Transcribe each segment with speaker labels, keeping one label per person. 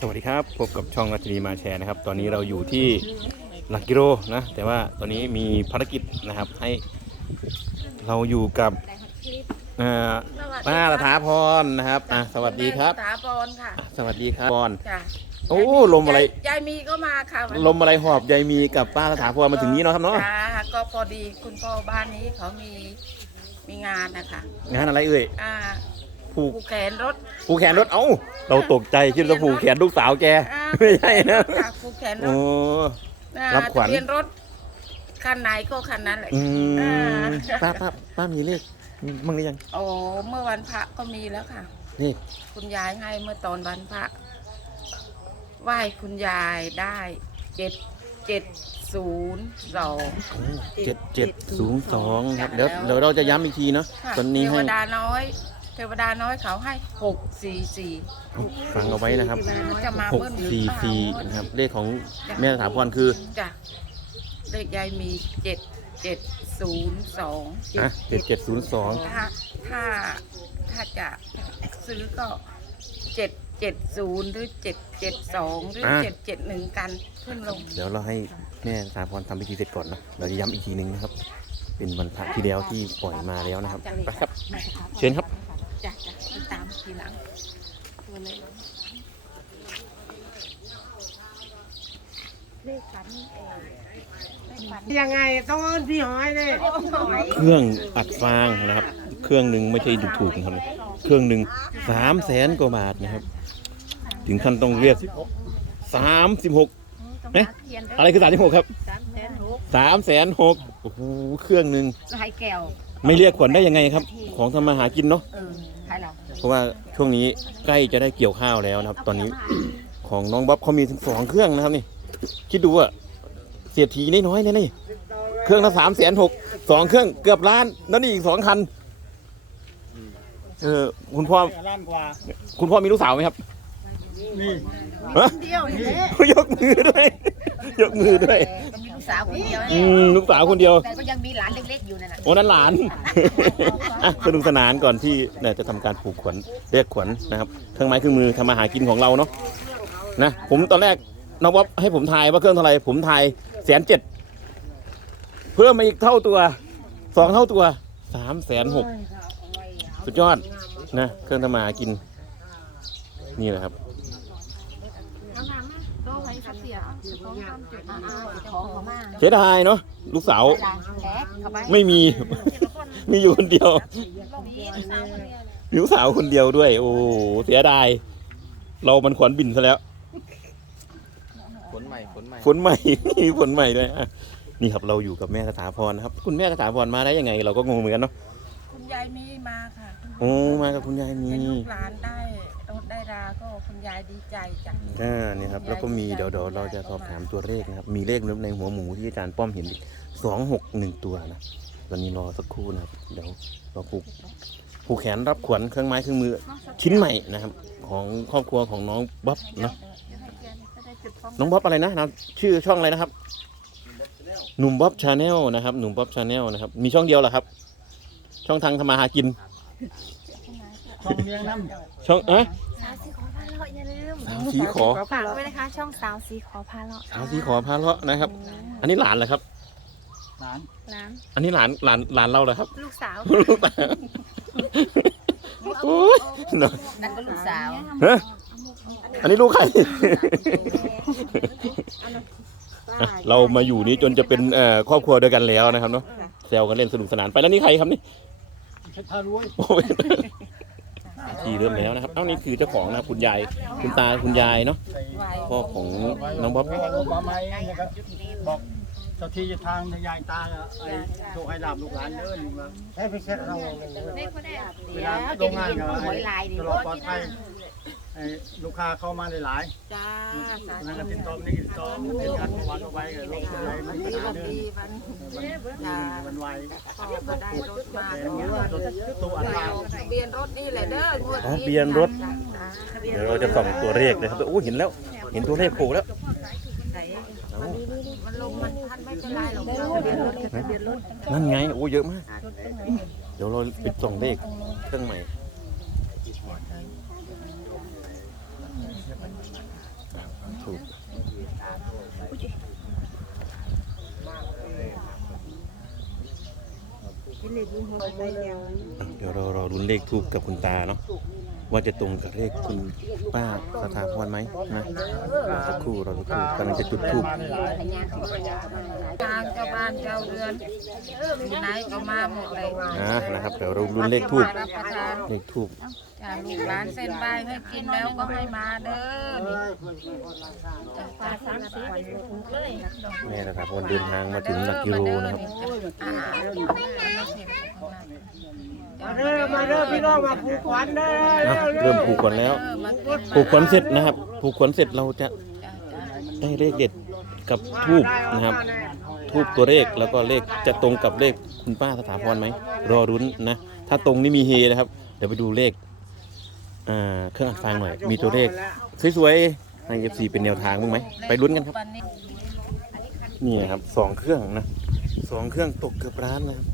Speaker 1: สวัสดีครับ พบกับช่องรัชนีมาแชร์นะครับ ตอนนี้เราอยู่ที่หลักกิโลนะ แต่ว่าตอนนี้มีภารกิจนะครับให้เราอยู่กับเอ่อป้ารัฐาพรนะครับอะสวัสดีครับ
Speaker 2: แม่สถาพรค่ะ
Speaker 1: อะสวัสดีครับพร
Speaker 2: จ้ะ
Speaker 1: โอ้ลมอะไร
Speaker 2: ยายยายมีก็มาค่ะวันนี้
Speaker 1: ลมอะไรหอบยายมีกับป้ารัฐาพรมาถึงนี้เนาะครับเนาะ
Speaker 2: จ้าก็พอดีคุณพ่อบ้านนี้เขามีมีงานนะคะ
Speaker 1: งานอะไรเอ่ย
Speaker 2: อ่า
Speaker 1: ผูก
Speaker 2: ผูกแขนรถ
Speaker 1: ผูกแขนรถเอ้า เราตกใจคิดว่าผูกแขนลูกสาวแก
Speaker 2: อ่า
Speaker 1: ไม่ใช่นะ
Speaker 2: จากผูกแขนร
Speaker 1: โอ้
Speaker 2: ถอ่า
Speaker 1: รับขวัญ
Speaker 2: ทะเบียนรถคันไหนก็คันนั้นแหละ
Speaker 1: อืม
Speaker 2: อ่า
Speaker 1: ป้าป้าป้ามีเลขมั่งหรือยัง
Speaker 2: โอ้เมื่อวันพระก็มีแล้วค่ะ
Speaker 1: เลข
Speaker 2: คุณยายให้เมื่อตอนวันพระไหว้คุณยายได้เจ็ดเจ็ดศูนย์สอง
Speaker 1: เจ็ดเจ็ดศูนย์สองครับเดี๋ยวเดี๋ยวเราจะย้ำอีกทีเนาะ
Speaker 2: ค่ะ
Speaker 1: ตอนนี้
Speaker 2: เท
Speaker 1: ให้
Speaker 2: วดาน้อยเทวดาน้อยเขาให้หกสี่สี่
Speaker 1: ฟังเอาไว้นะครับ
Speaker 2: จะมา
Speaker 1: หก
Speaker 2: เบิ้ลหรือ
Speaker 1: สี่
Speaker 2: เปล่า
Speaker 1: สี่นะครับ เลขของแม่สถาพรคือ
Speaker 2: จ้ะเลขยายมีเจ็ดเจ็ดศูนย์สอง
Speaker 1: อะเจ็ดเจ็ดศูนย์สอง
Speaker 2: ถ้าถ้าถ้าจะซื้อก็เจ็ดเจ็ดศูนย์หรือเจ็ดเจ็ดสองหรือเจ็ดเจ็ดหนึ่งกันขึ้นลง
Speaker 1: เดี๋ยวเราให้แม่สถาพรทำพิธีเสร็จก่อนนะเราจะย้ำอีกทีหนึ่งนะครับ เป็นวันพระที่แล้วที่ปล่อยมาแล้วนะครับไปครับ เชิญครับ
Speaker 2: จ้ะจ้ะตาม ทีหลังตัวเลยเลขฝันเองเลขฝัน
Speaker 3: ยังไงต้องเอิ้นพี่หอยเลย
Speaker 1: เครื่องอัดฟางนะครับ เครื่องหนึ่งไม่ใช่ถูกๆนะครับ เครื่องหนึ่งสามแสนกว่าบาทนะครับ ถึงขั้นต้องเรียกสามสิบหกเอ๊ะอะไรคือสามสิบหกครับ
Speaker 2: สามแสนหก
Speaker 1: สามแสนหกโอ้โหเครื่องหนึ่ง
Speaker 2: หายแก้ว
Speaker 1: ไม่เรียกขวัญได้ยังไงครับ ของทำมาหากินเนาะ
Speaker 2: เออหายเรา
Speaker 1: เพราะว่าช่วงนี้ใกล้จะได้เกี่ยวข้าวแล้วนะครับ ตอนนี้ของน้องบ๊อบเขามีถึงสองเครื่องนะครับนี่ คิดดูอะเสียทีน้อยๆเนี่ยนี่ เครื่องละสามแสนหกสองเครื่องเกือบล้านแล้วนี่อีกสองคันเออคุณพ่อ
Speaker 3: ล้านกว่า
Speaker 1: คุณพ่อมีลูกสาวไหมครับ
Speaker 3: นี่
Speaker 1: ฮะ
Speaker 2: เดียวนี่แหละ
Speaker 1: ยกมือด้วย ยกมือด้วย
Speaker 2: ก็มีลูกสาวคนเดียว
Speaker 1: อื
Speaker 2: เนี่ย
Speaker 1: มลูกสาวคนเดียว
Speaker 2: แต่ก็ยังมีหลานเล็กๆอยู่นั่นแหละ
Speaker 1: โอ้นั่นหลาน อะสนุกสนานก่อนที่เนี่ยจะทำการผูกขวัญเรียกขวัญนะครับเครื่องไม้เครื่องมือทำมาหากินของเราเนาะนะผมตอนแรกน้องบ๊อบให้ผมทายว่าเครื่องเท่าไหร่ผมทายแสนเจ็ดเพิ่มมาอีกเท่าตัวสองเท่าตัวสามแสนหกสุดยอดนะเครื่องทำมาหากิน นี่แหละครับเสีย ดายเนาะลูกสาวไม่มี มีอยู่คนเดียวมีลูกสาวคนเดียวด้วย โอ้โหเสียดาย เรามันขวัญบินซะแล้ว
Speaker 4: ฝนใหม่ฝนใหม่
Speaker 1: ฝนใหม่มีฝนใหม่ด้วยอะนี่ครับเราอยู่กับแม่สถาพรนะครับ คุณแม่สถาพรมาได้ยังไง เราก็งงเหมือนกันเนาะ
Speaker 2: คุณยายมีมาค่ะ
Speaker 1: โอ้มากับคุณยายมี
Speaker 2: เป็นลูกหลานได้ รถได้ราก็คุณยายดีใจจ้ะ
Speaker 1: อ่าเนี่ยครับ แล้วก็มีเดี๋ยวเดี๋ยวเราจะสอบถามตัวเลขนะครับ มีเลขในหัวหมูที่อาจารย์ป้อมเห็นสองหกหนึ่งตัวนะตอนนี้รอสักครู่นะครับ เดี๋ยวเราผูกผูกแขนรับขวัญเครื่องไม้เครื่องมือชิ้นใหม่นะครับ ของครอบครัวของน้องบ๊อบเนาะน้องบ๊อบอะไรนะนะชื่อช่องอะไรนะครับ หนุ่มบ๊อบชาแนลนะครับ หนุ่มบ๊อบชาแนลนะครับ มีช่องเดียวเหรอครับ ช่องทางทำมาหากิน
Speaker 3: ช่องเลี้ยงน้ำ
Speaker 1: ช่องเอ๊ะ
Speaker 5: สาวสีขอพาเลาะอย่าลืม
Speaker 1: สาวสีขอ
Speaker 5: ฝากด้วยนะคะ ช่องสาวสีขอพาเลาะ
Speaker 1: สาวสีขอพาเลาะนะครับ อันนี้หลานเหรอครับ
Speaker 3: หลาน
Speaker 5: ร้าน
Speaker 1: อันนี้หลานหลานหลานเราเหรอครับ
Speaker 5: ลูกสาว
Speaker 1: ลูกตาโอ้ยเนอะ
Speaker 2: นั่นก็ลูกสาว
Speaker 1: ฮะอันนี้ลูกใครอะเรามาอยู่นี้จนจะเป็นเอ่อครอบครัวเดียวกันแล้วนะครับเนาะแซวกันเล่นสนุกสนานไปแล้วนี่ใครครับนี่
Speaker 3: เพชรพารวย
Speaker 1: โอ้ย ทีเริ่มแล้วนะครับ เอ้านี่คือเจ้าของนะคุณยาย คุณตาคุณยายเนาะ พ่อของน้องบ๊อบ
Speaker 3: พ่อมาไหมนะครับบอกเจ้าที่เจะทางทยายตาน่ะไอ้โชคให้ลาบลูกหลานเด้อนี่มาให้ไปเช็ดเราเวลาโรงงานก็ให้ตลอดปลอดภัย ไอ้ลูกค้าเข้ามาหลาย
Speaker 2: จ้า
Speaker 3: ๆ
Speaker 2: สา
Speaker 3: วันนั้น
Speaker 2: ธุ
Speaker 3: ก็ติดต่อไม่ได้ติดต่อเป็นการประวัติเอาไว้กับลูกเลยมัน
Speaker 2: ดี
Speaker 3: ปัญหา
Speaker 2: วัน
Speaker 3: เดิ
Speaker 2: ดี
Speaker 3: น
Speaker 2: วัน
Speaker 3: มัน
Speaker 2: จ้า
Speaker 3: มันไว
Speaker 2: พ่อก็ได้รถมา
Speaker 3: แต่ว่ารถตู้อัตรา
Speaker 2: ทะเบียนรถนี่แหละเด้องวด
Speaker 1: อ๋อ
Speaker 2: นี้
Speaker 1: เบียนรถ
Speaker 2: จ้ะ
Speaker 1: เดี๋ยวเราจะส่องตัวเลขนะครับโอ้เห็นแล้ว เห็นตัวเลขโผล่แล้วเอ้า
Speaker 2: มันลงมันทันไม่เป็นไรหรอกทะเบียนรถทะเบียนรถ
Speaker 1: นั่นไงโอ้เยอะมาก เดี๋ยวเราไปส่องเลขเครื่องใหม่ ถูกเดี๋ยวเรารอรุ้นเลขทูบกับคุณตาเนาะว่าจะตรงกับเลขคุณป้าสถาพรไหมนะรอสักครู่รอสักครู่กำลังจะจุดทูบ
Speaker 2: ทางเจ้าบ้านเจ้าเรือนอยู่ไหนก็มาหมดเลย
Speaker 1: อ่านะครับเดี๋ยวเรารุ้นเลขทูบ
Speaker 2: รับประทาน
Speaker 1: เลขทูบ
Speaker 2: จ้าลูกหลานเส้นใบายให้กินแล้วก็ให้มาเด้อนี่จ้ะตาสามสิบเลย
Speaker 1: แม่สถาพรเดินทางมาถึงหลักกิโลนะครับ
Speaker 2: อ่า
Speaker 3: มาเด้อมาเด้อพี่น้องมาผูกขวัญเด้อ
Speaker 1: อะเริ่มผูกขวัญแล้ว
Speaker 2: เออมาเก็บ
Speaker 1: ผูกขวัญเสร็จนะครับ ผูกขวัญเสร็จเราจะ
Speaker 2: จ้ะจ้ะ
Speaker 1: ได้เลขเด็ดกับทูบนะครับ ทูบตัวเลขแล้วก็เลขจะตรงกับเลขคุณป้าสถาพรไหมรอรุ้นนะ ถ้าตรงนี่มีเฮนะครับ เดี๋ยวไปดูเลข อ่าเครื่องอัดฟังหน่อย มีตัวเลขสวยๆให้ FC เป็นแนวทางบ้งไหมไปลุ้นกันครับ
Speaker 2: วันนี้
Speaker 1: นี่นะครับสองเครื่องนะสองเครื่องตกเกือบร้านนะครับ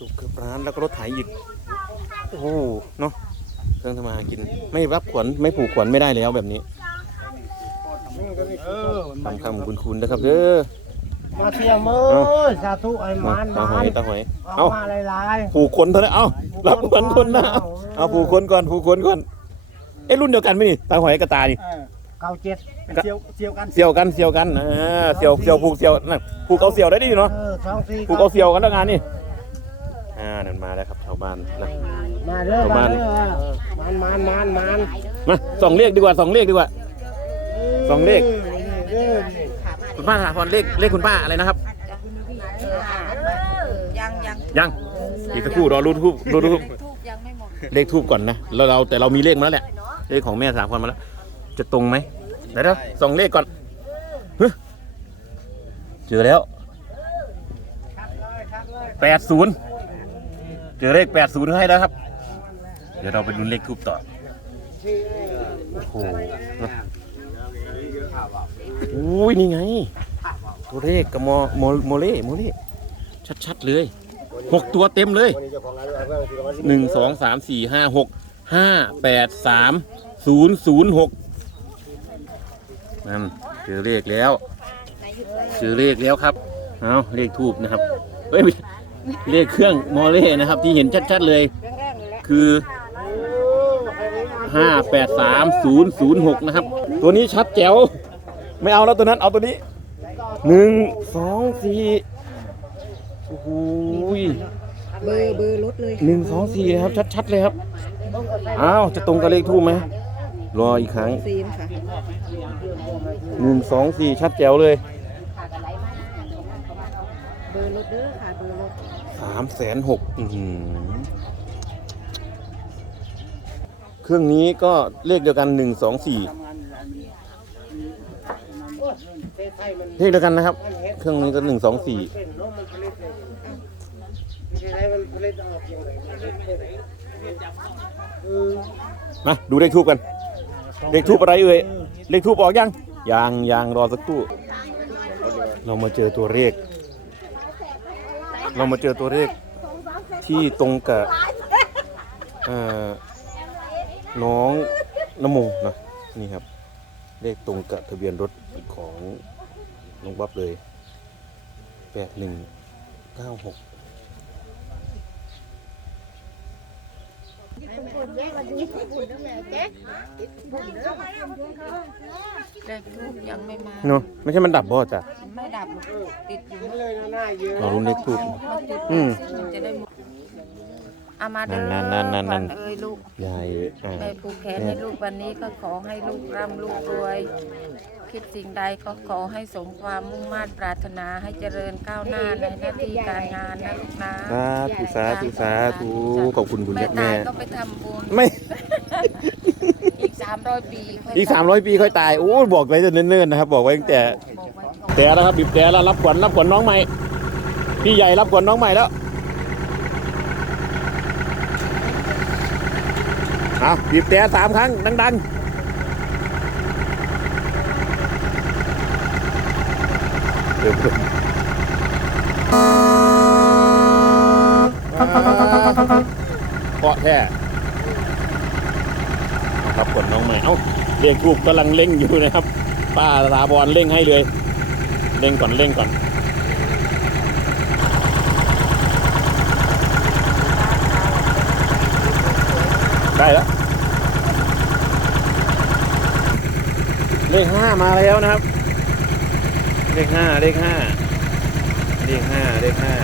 Speaker 1: ตกเกือบร้านแล้วก็รถไถอีกโอ้โหเนาะเครื่องทำมาหากิน ไม่รับขวัญไม่ผูกขวัญไม่ได้แล้วแบบนี้
Speaker 3: เออ
Speaker 1: คำคำคุณคุณนะครับเด้อ
Speaker 3: มาเสียมือสาธุไอ้มาน
Speaker 1: ตาห
Speaker 3: มา
Speaker 1: อย
Speaker 3: น
Speaker 1: ตาหอย
Speaker 3: เอา
Speaker 1: เอา
Speaker 3: มาหลาย
Speaker 1: ผูกขนเถอะนะเอารับขวัญคนนะเอาเอาผูกขนก่อนผูกขนก่อนเอ้รุ่นเดียวกันไหมนี่ตาหอยกับตานี่
Speaker 3: ๆเออเก้าเจ็ดเป็นเสียวเสียวกัน
Speaker 1: เสี่ยวกันเสี่ยวกันเออเสี่ยวเสี่ยวผูกเสี่ยวนั่นผูกเอาเสี่ยวได้ดิเนาะ
Speaker 3: เออสองสี่
Speaker 1: ผูกเอาเสี่ยวกันแล้วงานนี่อ่านั่นมาแล้วครับชาวบ้านนะ
Speaker 3: มาเด้อ
Speaker 1: ประมา
Speaker 3: มา
Speaker 1: ณ
Speaker 3: เด้อมันมันมันมัน
Speaker 1: มาสองเลขดีกว่าสองเลขดีกว่า สองเลข
Speaker 3: เด้อ
Speaker 1: คุณป้าสถาพรเลขเลขคุณป้าอะไรนะครับ
Speaker 2: ยังยัง
Speaker 1: ยัง อีกสักครู่รอรู้ทูบรู้ทูบ
Speaker 2: ทูบยังไม่หมด
Speaker 1: เลขทูบก่อนนะแล้วเราแต่เรามีเลขมาแล้วแหละ เลขของแม่สามคนมาแล้ว จะตรงไหมเดี๋ยวเดี๋ยวส่องเลขก่อนเฮ้ยเจอแล้วแปดศูนย์เจอเลขแปดศูนย์ให้แล้วครับ เดี๋ยวเราไปลุ้นเลขทูบต่อ โอ้โหนะ อุ้ยนี่ไง ตัวเลขกับโมโมโมเล่โมเล่ชัดๆเลยหกตัวเต็มเลยหนึ่งสองสามสี่ห้าหกห้าแปดสามศูนย์ศูนย์หกนั่นเจอเลขแล้วเจอเลขแล้วครับเอาเลขทูบนะครับเอ้ยเลขเครื่องโมเล่นะครับ ที่เห็นชัดๆเลย คือห้าแปดสามศูนย์ศูนย์หกนะครับ ตัวนี้ชัดแจ๋ว ไม่เอาแล้วตัวนั้นเอาตัวนี้หนึ่งสองสี่โอ้โห
Speaker 2: เบอร์เบอร์รถเลย
Speaker 1: หนึ่งสองสี่นะครับ ชัดๆเลยครับอ้าวจะตรงกับเลขทูบไหมรออีกครั้ง
Speaker 2: ซีมค่ะ
Speaker 1: หนึ่งสองสี่ชัดแจ๋วเลย
Speaker 2: เบอร์รถเด้อค่ะเบอร์รถ
Speaker 1: สามแสนหกเครื่องนี้ก็เลขเดียวกันหนึ่งสองสี่ เลขเดียวกันนะครับ เครื่องนี้ก็หนึ่งสองสี่
Speaker 3: เป็นเนาะมันผลิตเลยไม่ใช่มันผลิตออกอย่างไรมันผลิตไปไหนเออ
Speaker 1: มาดูเลขทูบกัน เลขทูบอะไรเอ่ยเลขทูบออกยังยังยังรอสักครู่เรามาเจอตัวเลขเรามาเจอตัวเลขที่ตรงกับเอ่อน้องนโมนะนี่ครับ เลขตรงกับทะเบียนรถของ น้องบ๊อบเลยแปดหนึ่งเก้าหก
Speaker 2: เลขทูบยังไม่มา
Speaker 1: เนาะไม่ใช่มันดับบ่จ้ะ
Speaker 2: ไม่ดับหรอกติดอยู่
Speaker 3: เลยนะหน้าเยอะ
Speaker 1: เรารุ้นเลขทูบ
Speaker 2: มันติด
Speaker 1: อืม
Speaker 2: มันจะได้หมดเอามาเด้อ
Speaker 1: นั่นนั่นนั่นนั่น
Speaker 2: ขวัญเอ้ยลูก
Speaker 1: ยายอ่า
Speaker 2: ได้ผูกแขนให้ลูกวันนี้ก็ขอให้ลูกร่ำลูกรวย คิดสิ่งใดก็ขอให้สมความมุ่งมั่นปรารถนาให้เจริญก้าวหน้าในหน้าที่การงานนะลูกนะ
Speaker 1: สาธุสาธุสาธุขอบคุณคุณ
Speaker 2: แม่
Speaker 1: แม่
Speaker 2: ตายก็ไปทำบุญ
Speaker 1: ไม่
Speaker 2: อีกสามร้อยปีค่ย
Speaker 1: อีกสามร้อยปีค่อยตายโอ้ยบอกไว้เนิ่นๆนะครับบอกไว้ตั้งแต่
Speaker 2: บอกไว้
Speaker 1: แต่แล้วครับบีบแต่แล้วรับขวัญรับขวัญน้องใหม่พี่ใหญ่รับขวัญน้องใหม่แล้วเอาบีบแต่สามครั้งดัง ๆ เดี๋ยวเพาะแท้ครับผลน้องใหม่ เอ้าเรียกทูบกำลังเร่งอยู่นะครับ ป้าสถาพรเร่งให้เลย เร่งก่อนเร่งก่อนได้แล้วเลขห้ามาแล้วนะครับ เลขห้าเลขห้าเลขห้าเลขห้า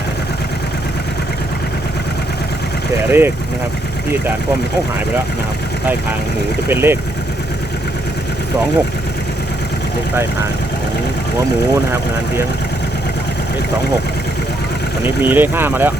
Speaker 1: แต่เลขนะครับ ที่อาจารย์ป้มเขาหายไปแล้วนะครับ ใต้คางหมูจะเป็นเลขสองหกเลขใต้คางของหัวหมูนะครับ งานเลี้ยงเลขสองหกวันนี้มีเลขห้ามาแล้ว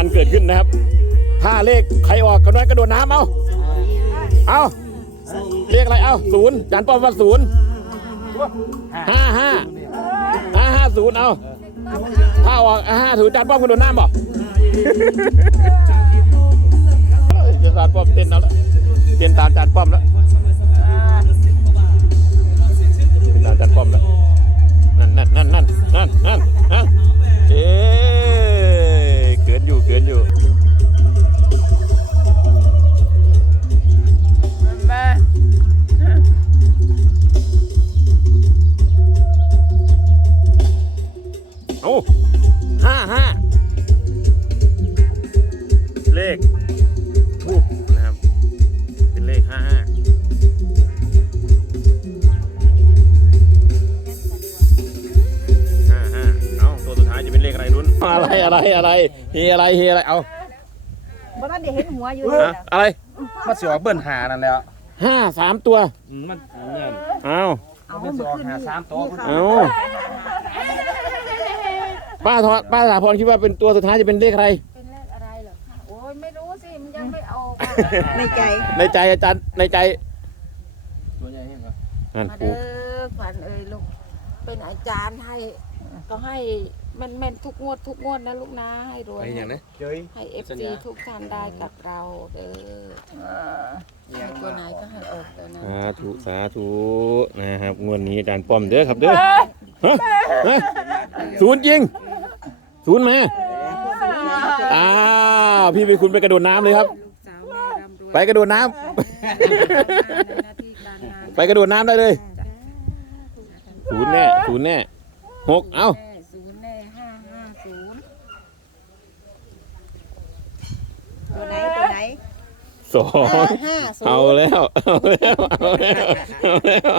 Speaker 6: นันเกิดขึ้นนะ
Speaker 1: ครับ ถ้าเลขใครออกกันน้อยกระโดดน้ำเอาเอาเลขอะไรเอาศูนย์จานป้อมว่าศูนย์ห้าห้าห้าห้าศูนย์เอาถ้าออกห้าศูนย์จานป้อมกระโดดน้ำบ่เดี๋ยวจานป้อมเต้นเอาแล้วเต้นตามจานป้อมแล้ว อะไรลุ้นอะไรอะไรอะไรเฮอะไรเฮอะไรเอา
Speaker 5: บ่ทันได้เห็นหัวอยู่
Speaker 1: ฮะอะไร
Speaker 4: มาสิออกเบิ้ลหานั่นแหล้ว
Speaker 1: ห้าสามตัว
Speaker 4: อืมมันเงิน
Speaker 1: เอา
Speaker 4: มันสิออกหาสามตัว
Speaker 1: เอา ป้าทอป้าสาพรคิดว่าเป็นตัวสุดท้ายจะเป็นเลขอะไร
Speaker 2: เป็นเลขอะไรเหรอคะโอ้ยไม่รู้สิ มันยังไม่ออก
Speaker 5: ในใจ
Speaker 1: ในใจอาจารย์ในใจ
Speaker 4: ตัวใหญ่เห็นปะ
Speaker 1: นั่น
Speaker 2: มา
Speaker 1: ครู
Speaker 2: เด้อขวัญเอ้ยลูก เป็นอาจารย์ให้ ก็ให้ แม่นๆทุกงวดทุกงวดนะลูกนะให้รวย
Speaker 4: ไปอย่างนี้
Speaker 3: เจ้ย
Speaker 2: ให้เอฟซีทุกท่านได้กับเราเด้อให้ตัวไหนก็ให้ออกตัวนั้น
Speaker 1: สาธุสาธุนะครับงวดนี้อาจารย์ป้อมเด้อครับเด้อฮะฮะศูนย์จริงศูนย์มาอ้าวพี่เป็นคุณไปกระโดดน้ำเลยครับ
Speaker 2: ลูกสาวแม่ร่ำรวย
Speaker 1: ไปกระโดดน้ำ
Speaker 2: ในหน้าที่การงาน
Speaker 1: ไปกระโดดน้ำได้เลยศูนย์แน่ศูนย์แน่หกเอ้า
Speaker 2: แน่ศูนย์แน่ห้าห้าศูนย์
Speaker 5: ตัวไหนตัวไหน
Speaker 1: สองเอาแล้วเอาแล้วเอาแล้วเอาแล้ว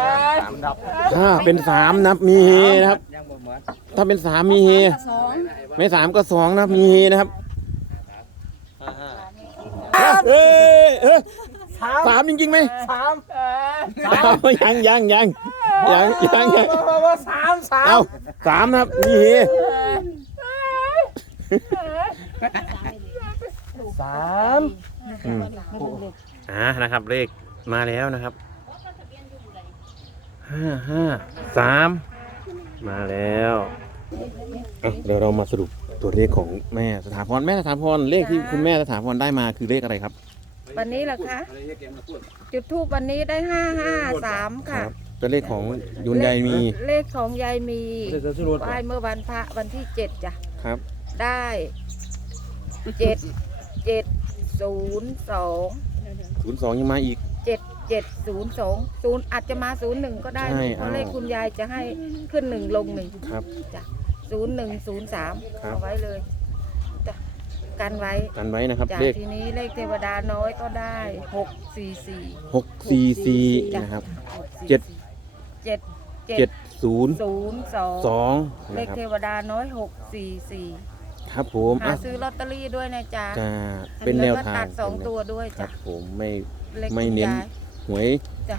Speaker 4: สามดับ
Speaker 1: ถ้าเป็นสามนับมีเฮนะครับ
Speaker 4: ยังบ่เหมือน
Speaker 1: ถ้าเป็นสามมีเฮ
Speaker 2: สอง
Speaker 1: ไม่สามก็สองนะมีเฮนะครับเอ้ยเอ้ยสามจริงๆไหม
Speaker 3: สาม
Speaker 1: สามยังยังยังยังยังยัง
Speaker 3: สามสาม
Speaker 1: เอาสามนะครับมีเฮ
Speaker 3: สาม
Speaker 1: อืมอ่านะครับ เลขมาแล้วนะครับห้าห้าสามมาแล้วอะเดี๋ยวเรามาสรุปตัวเลขของแม่สถาพรแม่สถาพรเลขที่คุณแม่สถาพรได้มาคือเลขอะไรครับ
Speaker 2: วันนี้เหรอคะ จุดทูปวันนี้ได้ห้าห้าสามค่ะ
Speaker 1: ตัวเลขของยุนยายมี
Speaker 2: เลขของยายมีไหว้เมื่อวันพระวันที่เจ็ดจ้ะ
Speaker 1: ครับ
Speaker 2: ได้เจ็ด เจ็ดศูนย์สอง
Speaker 1: ศูนย์สองยังมาอีก
Speaker 2: เจ็ดเจ็ดศูนย์สองศูนย์อาจจะมาศูนย์หนึ่งก็ได้
Speaker 1: ใช่
Speaker 2: เพราะ
Speaker 1: เอา
Speaker 2: เลขคุณยายจะให้ขึ้นหนึ่งลงหนึ่ง
Speaker 1: ครับ
Speaker 2: จ้ะศูนย์หนึ่งศูนย์สาม
Speaker 1: ครับ
Speaker 2: เอาไว้เลยจ้ะกันไว้
Speaker 1: กันไว้นะครับ
Speaker 2: จาก
Speaker 1: เลข
Speaker 2: ทีนี้เลขเทวดาน้อยก็ได้หกสี่สี่
Speaker 1: หกสี่สี่นะครับ เจ็ด
Speaker 2: เจ็ด
Speaker 1: เจ็ดศูนย์
Speaker 2: ศูนย์สอง
Speaker 1: สอง
Speaker 2: เล
Speaker 1: นะ
Speaker 2: ข
Speaker 1: ครับ
Speaker 2: เทวดาน้อยหกสี่สี่
Speaker 1: คครับผม
Speaker 2: หา
Speaker 1: อะ
Speaker 2: ซื้อลอตเตอรี่ด้วยนะจ๊ะ
Speaker 1: จะเป็นแนวทาง
Speaker 2: ล้ก็ตัดสองตัวด้วย
Speaker 1: ครั
Speaker 2: จ้ะ
Speaker 1: บผมไม่
Speaker 2: เลข
Speaker 1: ไม่
Speaker 2: คุณ
Speaker 1: เน้น
Speaker 2: ยาย
Speaker 1: หวย
Speaker 2: จ้ะ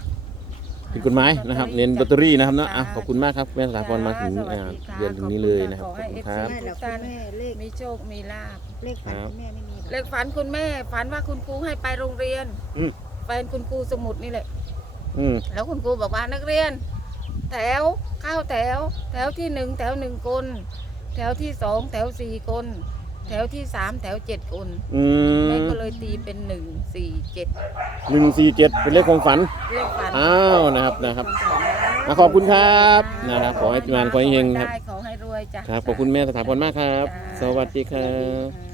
Speaker 1: ผิดกฎหมายนะครับ
Speaker 2: ลอตเตอรี่
Speaker 1: เน้นลอตเตอรี่นะครับเนาะ
Speaker 2: จ้ะ
Speaker 1: อะขอบคุณมากครับแม่สถาพรมาถึง
Speaker 2: จ้าสวัสดี
Speaker 1: อ่า
Speaker 2: ค่ะ
Speaker 1: เดือนถึงนี้เลยนะครับ
Speaker 2: ข
Speaker 1: ข
Speaker 2: อ
Speaker 1: อ
Speaker 2: ให้
Speaker 1: บคุณ
Speaker 2: FC
Speaker 1: ครับ
Speaker 5: ไม่หรอกคุณแม่เลข
Speaker 2: มีโชค มีลาบ
Speaker 5: เลขฝันคุณแม่ไม่มีหรอก
Speaker 2: เลขฝันคุณแม่ ฝันว่าคุณครูให้ไปโรงเรียน
Speaker 1: อืม
Speaker 2: แฟนคุณครูสมุดนี่แหละ
Speaker 1: อืม
Speaker 2: แล้วคุณครูบอกว่านักเรียน แถวเข้าแถว แถวที่หนึ่งแถวหนึ่งคน แถวที่สองแถวสี่คน แถวที่สามแถวเจ็ดคน
Speaker 1: อื
Speaker 2: แม่
Speaker 1: ม
Speaker 2: ก็เลยตีเป็นหนึ่งสี่เจ็ด
Speaker 1: หนึ่งสี่เจ็ดเป็นเลขความฝัน
Speaker 2: เลขฝัน
Speaker 1: อ้าวนะครับนะครับอะขอบคุณครับนะครับขอให้งานขอให้เฮงครับ
Speaker 2: ได้ขอให้รวยจ้ะ
Speaker 1: ครับขอบคุณแม่สถาพรมากครับ
Speaker 2: จ้า
Speaker 1: สวัสดีครับ
Speaker 2: อ่า